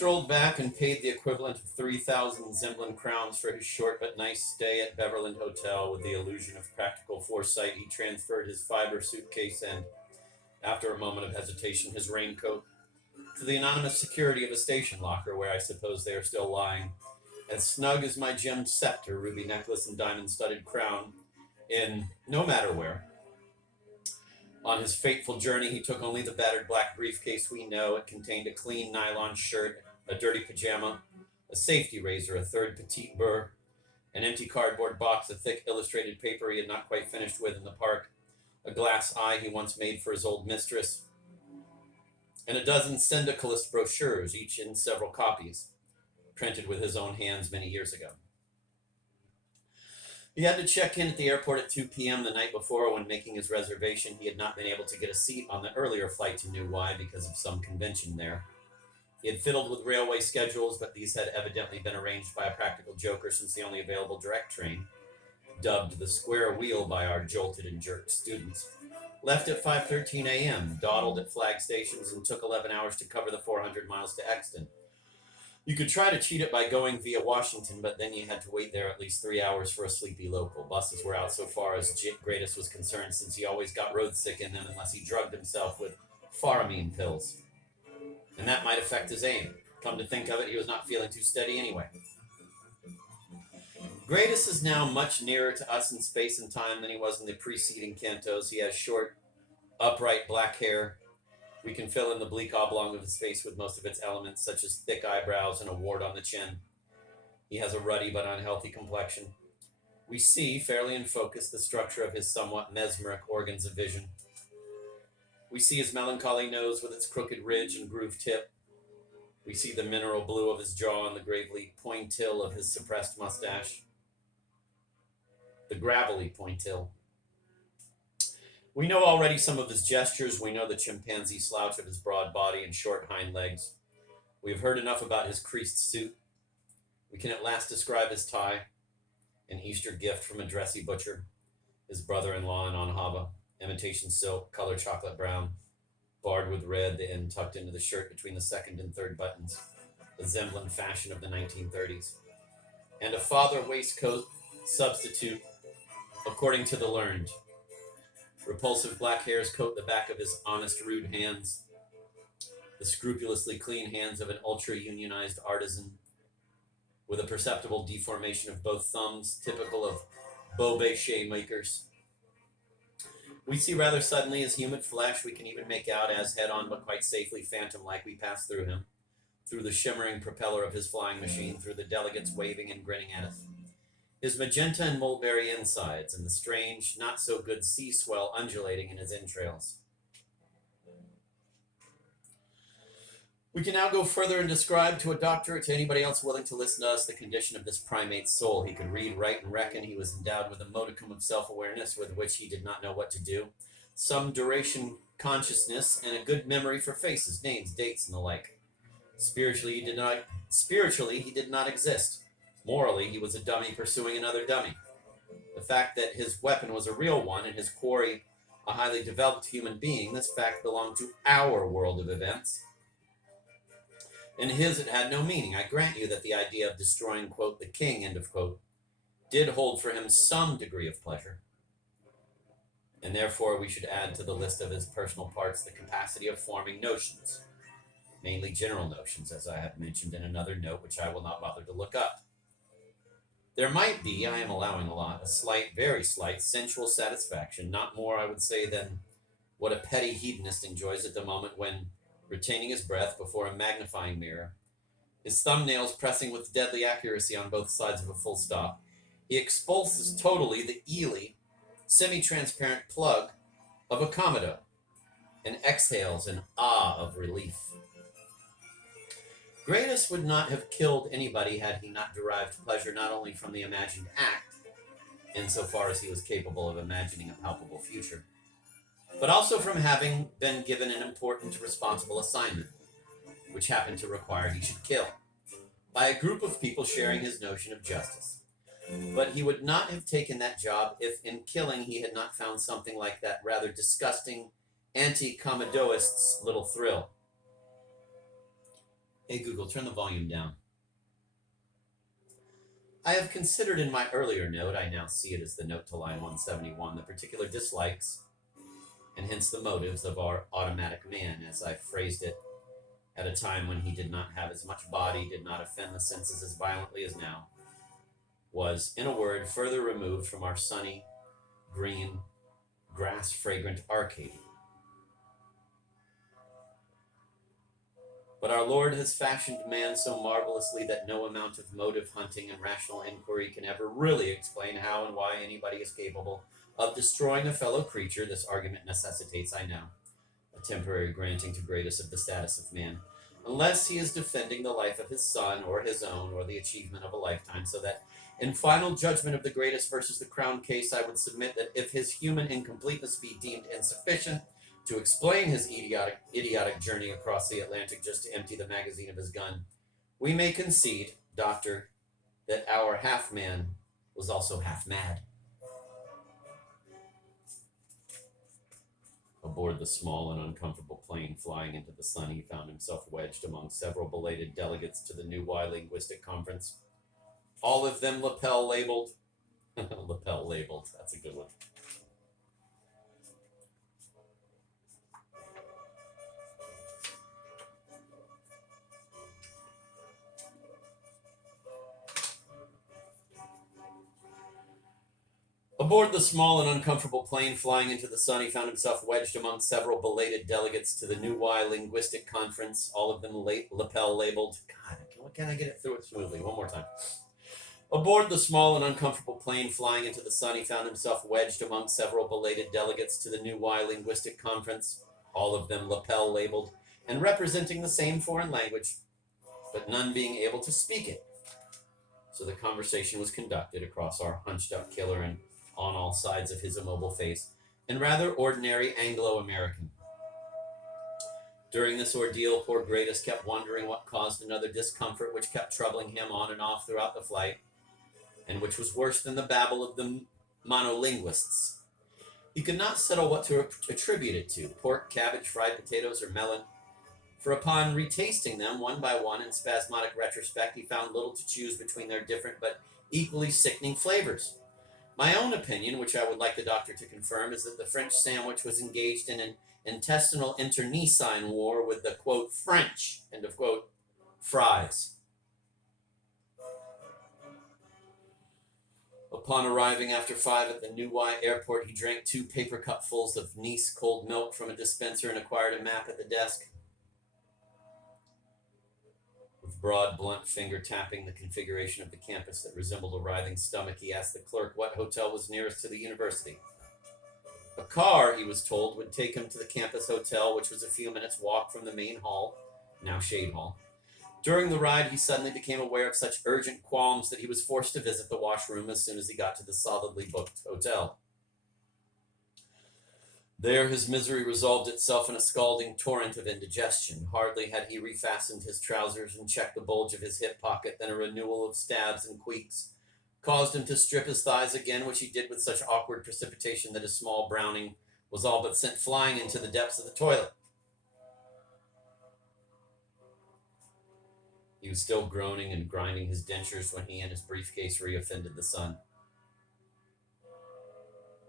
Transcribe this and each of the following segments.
strolled back and paid the equivalent of 3,000 Zemlin crowns for his short but nice stay at Beverland Hotel. With the illusion of practical foresight, he transferred his fiber suitcase and, after a moment of hesitation, his raincoat to the anonymous security of a station locker, where I suppose they are still lying, as snug as my gemmed scepter, ruby necklace, and diamond-studded crown, in no matter where. On his fateful journey, he took only the battered black briefcase we know. It contained a clean nylon shirt, a dirty pajama, a safety razor, a third petite burr, an empty cardboard box of thick illustrated paper he had not quite finished with in the park, a glass eye he once made for his old mistress, and a dozen syndicalist brochures, each in several copies, printed with his own hands many years ago. He had to check in at the airport at 2 p.m. the night before. When making his reservation, he had not been able to get a seat on the earlier flight to New Y because of some convention there. He had fiddled with railway schedules, but these had evidently been arranged by a practical joker, since the only available direct train, dubbed the Square Wheel by our jolted and jerked students, left at 5:13 a.m., dawdled at flag stations, and took 11 hours to cover the 400 miles to Exton. You could try to cheat it by going via Washington, but then you had to wait there at least 3 hours for a sleepy local. Buses were out so far as Gradis was concerned, since he always got road sick in them unless he drugged himself with Pharamine pills. And that might affect his aim. Come to think of it, he was not feeling too steady anyway. Gradis is now much nearer to us in space and time than he was in the preceding cantos. He has short, upright black hair. We can fill in the bleak oblong of his face with most of its elements, such as thick eyebrows and a wart on the chin. He has a ruddy but unhealthy complexion. We see, fairly in focus, the structure of his somewhat mesmeric organs of vision. We see his melancholy nose with its crooked ridge and grooved tip. We see the mineral blue of his jaw and the gravely pointille of his suppressed mustache. The gravelly pointille. We know already some of his gestures. We know the chimpanzee slouch of his broad body and short hind legs. We have heard enough about his creased suit. We can at last describe his tie, an Easter gift from a dressy butcher, his brother-in-law in Onhava, imitation silk, color chocolate brown, barred with red, the end tucked into the shirt between the second and third buttons, the Zemlin fashion of the 1930s, and a father waistcoat substitute, according to the learned. Repulsive black hairs coat the back of his honest, rude hands, the scrupulously clean hands of an ultra-unionized artisan, with a perceptible deformation of both thumbs, typical of Beaubéchet makers. We see rather suddenly his humid flesh. We can even make out as head-on but quite safely phantom-like we pass through him, through the shimmering propeller of his flying machine, through the delegates waving and grinning at us. His magenta and mulberry insides, and the strange, not-so-good sea swell undulating in his entrails. We can now go further and describe to a doctor or to anybody else willing to listen to us the condition of this primate's soul. He could read, write, and reckon. He was endowed with a modicum of self-awareness with which he did not know what to do, some duration consciousness, and a good memory for faces, names, dates, and the like. Spiritually, he did not exist. Morally, he was a dummy pursuing another dummy. The fact that his weapon was a real one and his quarry a highly developed human being, this fact belonged to our world of events. In his, it had no meaning. I grant you that the idea of destroying, quote, the king, end of quote, did hold for him some degree of pleasure. And therefore, we should add to the list of his personal parts the capacity of forming notions, mainly general notions, as I have mentioned in another note, which I will not bother to look up. There might be, I am allowing a lot, a slight, very slight, sensual satisfaction, not more, I would say, than what a petty hedonist enjoys at the moment when, retaining his breath before a magnifying mirror, his thumbnails pressing with deadly accuracy on both sides of a full stop, he expulses totally the eely, semi-transparent plug of a Commodore and exhales an ah of relief. Gradis would not have killed anybody had he not derived pleasure not only from the imagined act, insofar as he was capable of imagining a palpable future, but also from having been given an important, responsible assignment, which happened to require he should kill, by a group of people sharing his notion of justice. But he would not have taken that job if in killing he had not found something like that rather disgusting anti-Commodoist's little thrill. Hey Google, turn the volume down. I have considered in my earlier note, I now see it as the note to line 171, the particular dislikes and hence the motives of our automatic man, as I phrased it at a time when he did not have as much body, did not offend the senses as violently as now, was, in a word, further removed from our sunny, green, grass-fragrant Arcady. But our Lord has fashioned man so marvelously that no amount of motive hunting and rational inquiry can ever really explain how and why anybody is capable of destroying a fellow creature. This argument necessitates, I know, a temporary granting to greatest of the status of man, unless he is defending the life of his son or his own or the achievement of a lifetime, so that in final judgment of the greatest versus the crown case, I would submit that if his human incompleteness be deemed insufficient to explain his idiotic journey across the Atlantic just to empty the magazine of his gun, we may concede, Doctor, that our half-man was also half-mad. Aboard the small and uncomfortable plane flying into the sun, he found himself wedged among several belated delegates to the new Y Linguistic Conference, all of them lapel labeled. Lapel labeled, that's a good one. Aboard the small and uncomfortable plane flying into the sun, he found himself wedged among several belated delegates to the new Y Linguistic Conference, all of them lapel labeled. God, can I get it through it smoothly? One more time. Aboard the small and uncomfortable plane flying into the sun, he found himself wedged among several belated delegates to the new Y Linguistic Conference, all of them lapel labeled and representing the same foreign language, but none being able to speak it. So the conversation was conducted across our hunched-up killer and on all sides of his immobile face, and rather ordinary Anglo-American. During this ordeal, poor Gradus kept wondering what caused another discomfort which kept troubling him on and off throughout the flight, and which was worse than the babble of the monolinguists. He could not settle what to attribute it to, pork, cabbage, fried potatoes, or melon, for upon retasting them one by one in spasmodic retrospect, he found little to choose between their different but equally sickening flavors. My own opinion, which I would like the doctor to confirm, is that the French sandwich was engaged in an intestinal internecine war with the, quote, French, end of quote, fries. Upon arriving after 5 at the New Y airport, he drank 2 paper cupfuls of Nice cold milk from a dispenser and acquired a map at the desk. With broad, blunt finger tapping the configuration of the campus that resembled a writhing stomach, he asked the clerk what hotel was nearest to the university. A car, he was told, would take him to the campus hotel, which was a few minutes' walk from the main hall, now Shade Hall. During the ride, he suddenly became aware of such urgent qualms that he was forced to visit the washroom as soon as he got to the solidly booked hotel. There his misery resolved itself in a scalding torrent of indigestion. Hardly had he refastened his trousers and checked the bulge of his hip pocket than a renewal of stabs and queaks caused him to strip his thighs again, which he did with such awkward precipitation that his small Browning was all but sent flying into the depths of the toilet. He was still groaning and grinding his dentures when he and his briefcase reoffended the sun.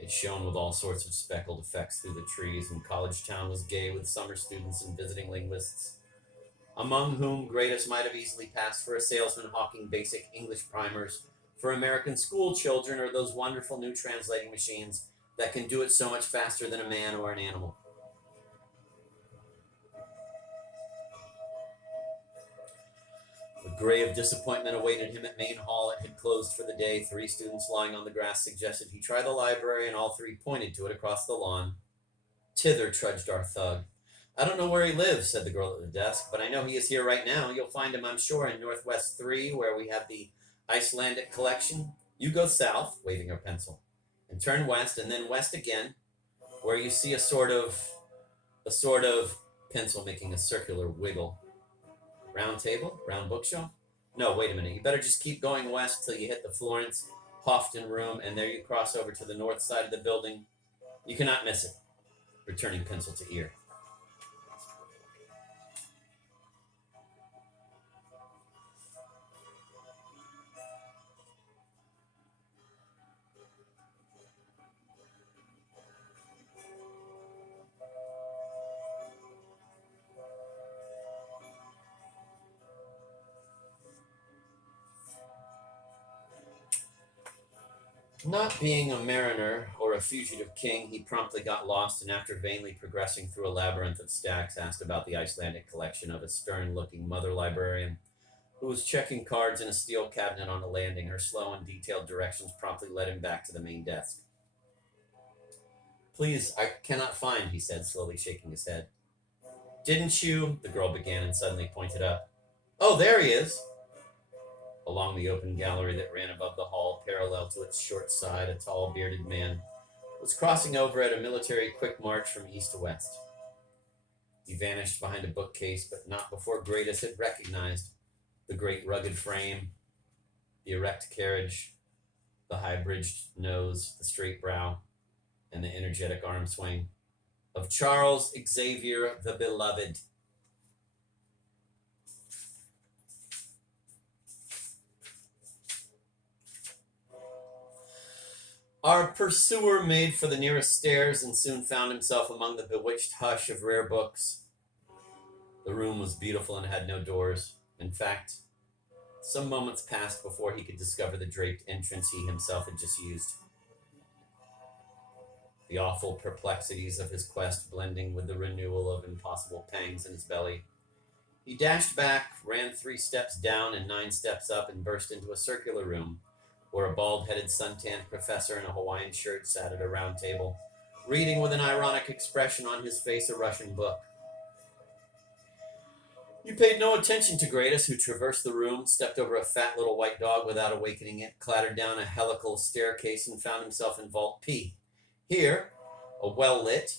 It shone with all sorts of speckled effects through the trees, and College Town was gay with summer students and visiting linguists, among whom Gradus might have easily passed for a salesman hawking basic English primers for American school children, or those wonderful new translating machines that can do it so much faster than a man or an animal. A grave disappointment awaited him at Main Hall. It had closed for the day. 3 students lying on the grass suggested he try the library, and all 3 pointed to it across the lawn. Thither trudged our thug. I don't know where he lives, said the girl at the desk, but I know he is here right now. You'll find him, I'm sure, in Northwest 3, where we have the Icelandic collection. You go south, waving her pencil, and turn west, and then west again, where you see a sort of pencil making a circular wiggle. Round table? Round bookshelf? No, wait a minute. You better just keep going west till you hit the Florence Houghton room, and there you cross over to the north side of the building. You cannot miss it. Returning pencil to ear. Not being a mariner or a fugitive king, he promptly got lost and, after vainly progressing through a labyrinth of stacks, asked about the Icelandic collection of a stern looking mother librarian who was checking cards in a steel cabinet on a landing. Her slow and detailed directions promptly led him back to the main desk. Please, I cannot find, he said, slowly shaking his head. Didn't you? The girl began and suddenly pointed up. Oh, there he is! Along the open gallery that ran above the hall, parallel to its short side, a tall, bearded man was crossing over at a military quick march from east to west. He vanished behind a bookcase, but not before Gratus had recognized the great rugged frame, the erect carriage, the high-bridged nose, the straight brow, and the energetic arm swing of Charles Xavier the Beloved. Our pursuer made for the nearest stairs and soon found himself among the bewitched hush of rare books. The room was beautiful and had no doors. In fact, some moments passed before he could discover the draped entrance he himself had just used. The awful perplexities of his quest blending with the renewal of impossible pangs in his belly. He dashed back, ran 3 steps down and 9 steps up, and burst into a circular room where a bald-headed, suntanned professor in a Hawaiian shirt sat at a round table, reading with an ironic expression on his face a Russian book. He paid no attention to Gratus, who traversed the room, stepped over a fat little white dog without awakening it, clattered down a helical staircase, and found himself in Vault P. Here, a well-lit,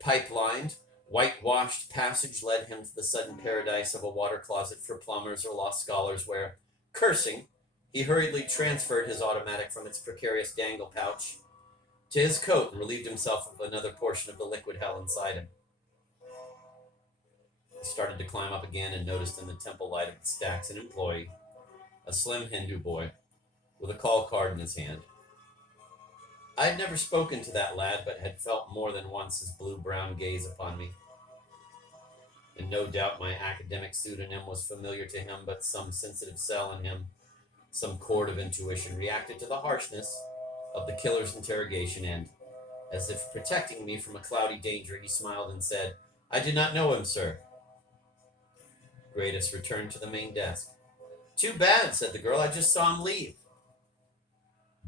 pipe-lined, whitewashed passage led him to the sudden paradise of a water closet for plumbers or lost scholars where, cursing, he hurriedly transferred his automatic from its precarious dangle pouch to his coat and relieved himself of another portion of the liquid hell inside him. He started to climb up again and noticed in the temple light of the stacks an employee, a slim Hindu boy, with a call card in his hand. I had never spoken to that lad, but had felt more than once his blue-brown gaze upon me. And no doubt my academic pseudonym was familiar to him, but some sensitive cell in him, some chord of intuition, reacted to the harshness of the killer's interrogation, and, as if protecting me from a cloudy danger, he smiled and said, I did not know him, sir. Gratus returned to the main desk. Too bad, said the girl. I just saw him leave.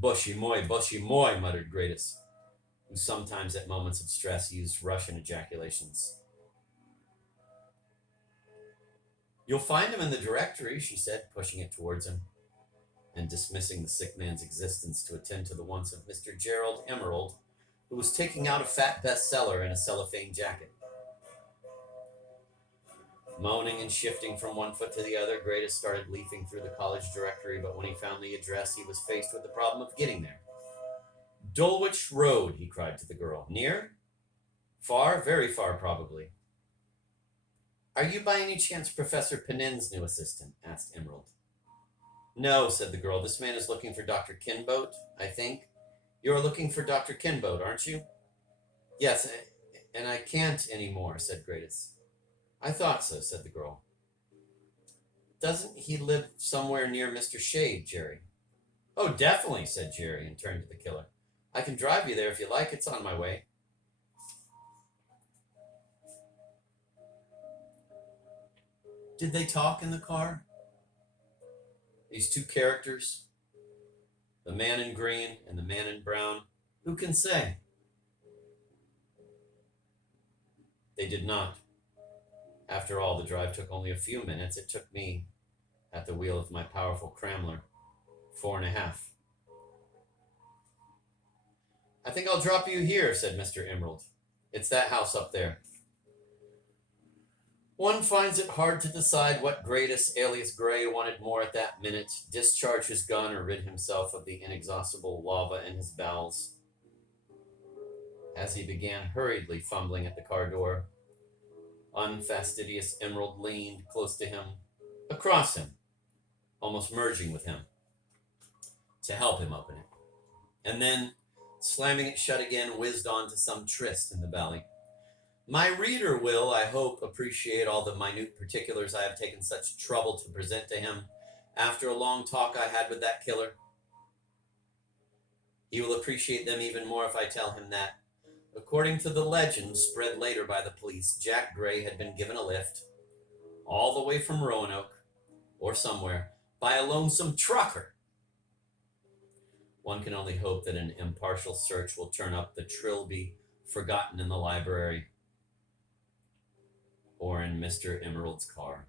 Boshi moi, muttered Gratus, who sometimes at moments of stress used Russian ejaculations. You'll find him in the directory, she said, pushing it towards him, and dismissing the sick man's existence to attend to the wants of Mr. Gerald Emerald, who was taking out a fat bestseller in a cellophane jacket. Moaning and shifting from one foot to the other, Gratus started leafing through the college directory, but when he found the address, he was faced with the problem of getting there. Dulwich Road, he cried to the girl. Near? Far? Very far, probably. Are you by any chance Professor Penin's new assistant? Asked Emerald. No, said the girl. This man is looking for Dr. Kinbote, I think. You are looking for Dr. Kinbote, aren't you? Yes, and I can't anymore, said Gratus. I thought so, said the girl. Doesn't he live somewhere near Mr. Shade, Jerry? Oh, definitely, said Jerry, and turned to the killer. I can drive you there if you like. It's on my way. Did they talk in the car? These two characters, the man in green and the man in brown, who can say? They did not. After all, the drive took only a few minutes. It took me, at the wheel of my powerful Cramler, 4.5. I think I'll drop you here, said Mr. Emerald. It's that house up there. One finds it hard to decide what Gratus alias Gray wanted more at that minute, discharge his gun or rid himself of the inexhaustible lava in his bowels. As he began hurriedly fumbling at the car door, unfastidious Emerald leaned close to him, across him, almost merging with him, to help him open it. And then, slamming it shut again, whizzed on to some tryst in the valley. My reader will, I hope, appreciate all the minute particulars I have taken such trouble to present to him after a long talk I had with that killer. He will appreciate them even more if I tell him that, according to the legend spread later by the police, Jack Gray had been given a lift all the way from Roanoke, or somewhere, by a lonesome trucker. One can only hope that an impartial search will turn up the Trilby forgotten in the library or in Mr. Emerald's car.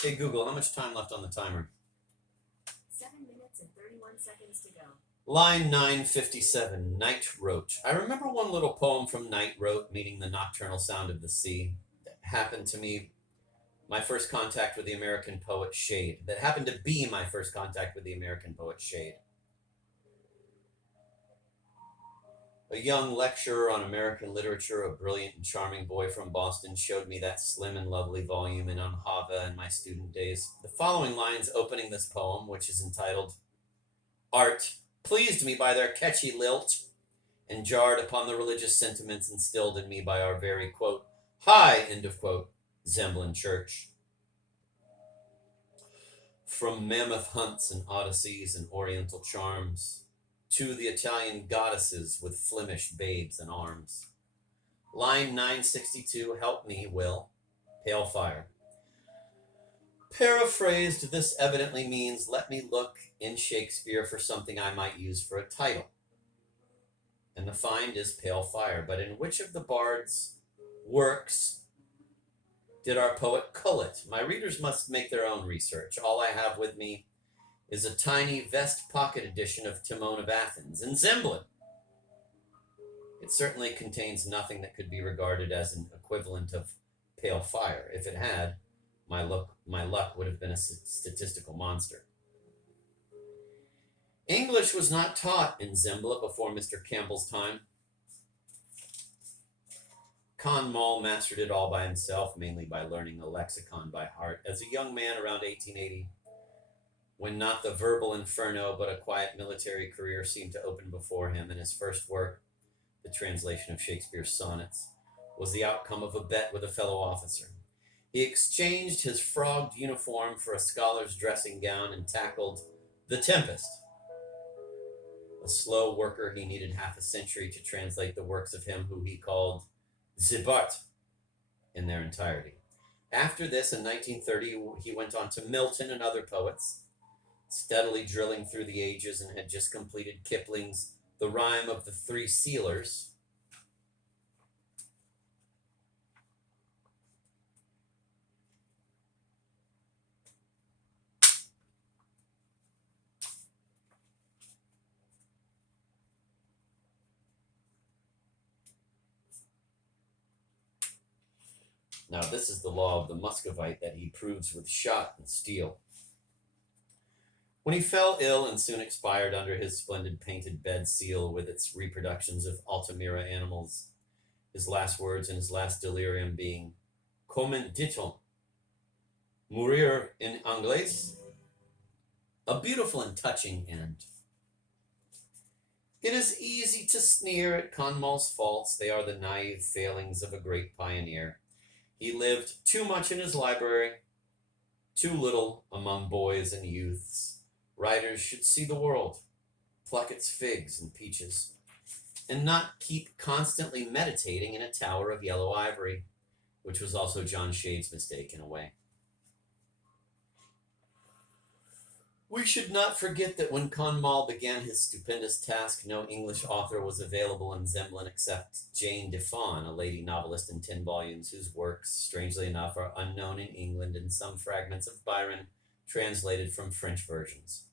Hey Google, how much time left on the timer? 7 minutes and 31 seconds to go. Line 957, Night Rote. I remember one little poem from Night Rote, meaning the nocturnal sound of the sea, that happened to me, my first contact with the American poet Shade. That happened to be my first contact with the American poet Shade. A young lecturer on American literature, a brilliant and charming boy from Boston, showed me that slim and lovely volume in Unhava in my student days. The following lines opening this poem, which is entitled Art, pleased me by their catchy lilt and jarred upon the religious sentiments instilled in me by our very, quote, high, end of quote, Zemblin Church. From mammoth hunts and odysseys and oriental charms to the Italian goddesses with Flemish babes and arms. Line 962, help me, Will. Pale Fire. Paraphrased, this evidently means let me look in Shakespeare for something I might use for a title. And the find is Pale Fire. But in which of the bard's works did our poet cull it? My readers must make their own research. All I have with me is a tiny vest pocket edition of Timon of Athens in Zemblin. It certainly contains nothing that could be regarded as an equivalent of Pale Fire. If it had, my luck would have been a statistical monster. English was not taught in Zembla before Mr. Campbell's time. Con Mall mastered it all by himself, mainly by learning the lexicon by heart. As a young man around 1880, when not the verbal inferno but a quiet military career seemed to open before him, and his first work, the translation of Shakespeare's sonnets, was the outcome of a bet with a fellow officer. He exchanged his frogged uniform for a scholar's dressing gown and tackled The Tempest. A slow worker, he needed half a century to translate the works of him who he called Zibart in their entirety. After this, in 1930, he went on to Milton and other poets, steadily drilling through the ages, and had just completed Kipling's The Rime of the Three Sealers. Now, this is the law of the Muscovite that he proves with shot and steel. When he fell ill and soon expired under his splendid painted bed seal with its reproductions of Altamira animals, his last words in his last delirium being, Comment dit-on? Mourir in Anglais? A beautiful and touching end. It is easy to sneer at Conmall's faults. They are the naive failings of a great pioneer. He lived too much in his library, too little among boys and youths. Writers should see the world, pluck its figs and peaches, and not keep constantly meditating in a tower of yellow ivory, which was also John Shade's mistake in a way. We should not forget that when Conmall began his stupendous task, no English author was available in Zemblin except Jane Defawn, a lady novelist in 10 volumes, whose works, strangely enough, are unknown in England, and some fragments of Byron translated from French versions.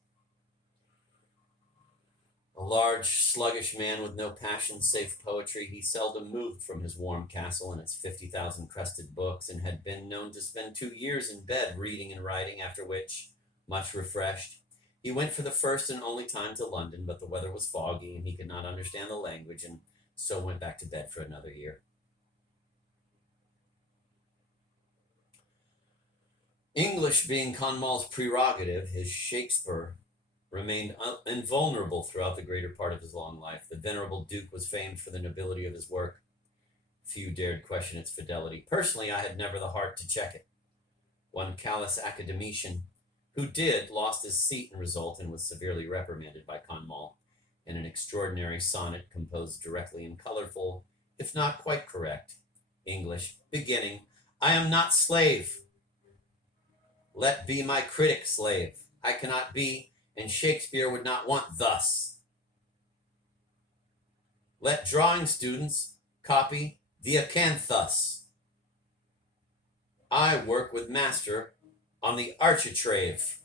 A large, sluggish man with no passion save poetry, he seldom moved from his warm castle and its 50,000 crested books, and had been known to spend 2 years in bed reading and writing, after which, much refreshed, he went for the first and only time to London, but the weather was foggy and he could not understand the language, and so went back to bed for another year. English being Conmall's prerogative, his Shakespeare remained invulnerable throughout the greater part of his long life. The venerable Duke was famed for the nobility of his work. Few dared question its fidelity. Personally, I had never the heart to check it. One callous academician who did lost his seat in result and was severely reprimanded by Conmall in an extraordinary sonnet composed directly in colorful, if not quite correct, English, beginning, I am not slave. Let be my critic slave. I cannot be, and Shakespeare would not want thus. Let drawing students copy the acanthus. I work with master on the architrave.